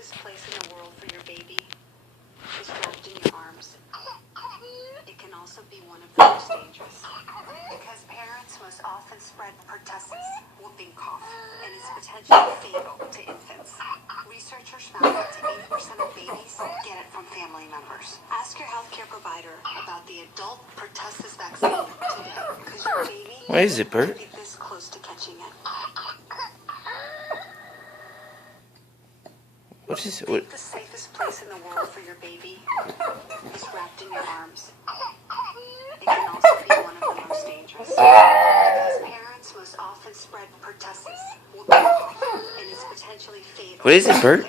safest place in the world for your baby is wrapped in your arms. It can also be one of the most dangerous because parents most often spread pertussis, whooping cough, and is potentially fatal to infants. Researchers found up to 80% of babies get it from family members. Ask your healthcare provider about the adult pertussis vaccine today because your baby What is it, Bert? could be this close to catching it. What is it? Think the safest place in the world for your baby is wrapped in your arms. It can also be one of the most dangerous because parents most often spread pertussis, whooping cough, and is potentially fatal. What is it, Bert?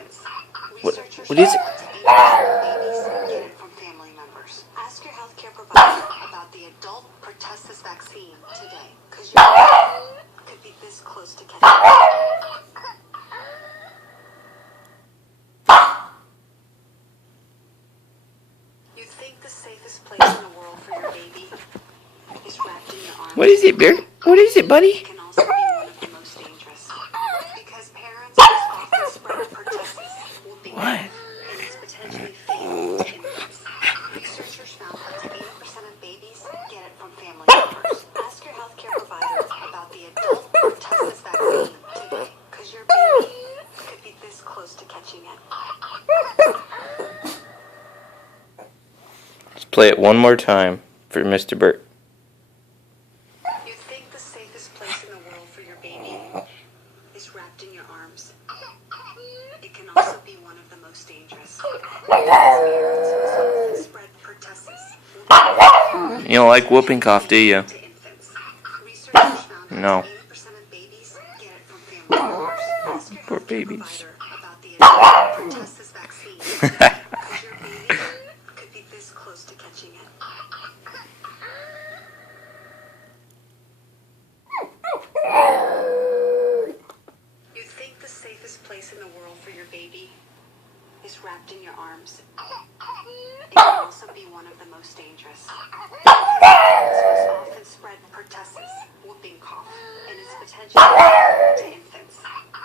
Researchers What is it? found up to 80% of babies get it from family members. Ask your healthcare provider about the adult pertussis vaccine today because your baby could be this close to catching it. You think the safest place in the world for your baby is wrapped in your arms. What is it, Bert? What is it, It buddy? can also be one of the most dangerous because parents most often spread pertussis, whooping What? cough, and is potentially fatal to infants. Researchers found up to 80% of babies get it from family members. Ask your healthcare provider about the adult pertussis vaccine today because your baby could be this close to catching it. Let's play it one more time for Mr. Bert. You think the safest place in the world for your baby is wrapped in your arms. It can also be one of the most dangerous because parents most often spread pertussis. You don't like whooping cough, do you? To infants. Researchers found No. that 80% of babies get it from family members. Ask your Poor healthcare babies. provider about the adult pertussis vaccine because your baby could be this close to catching it. You think the safest place in the world for your baby is wrapped in your arms. It can also be one of the most dangerous because parents most often spread pertussis, whooping cough, and is potentially fatal to infants.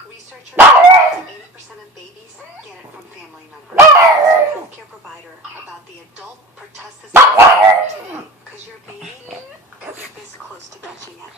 Researchers found up to 80% of babies get it from family members. Ask your healthcare provider about the adult pertussis vaccine today because your baby could be this close to catching it.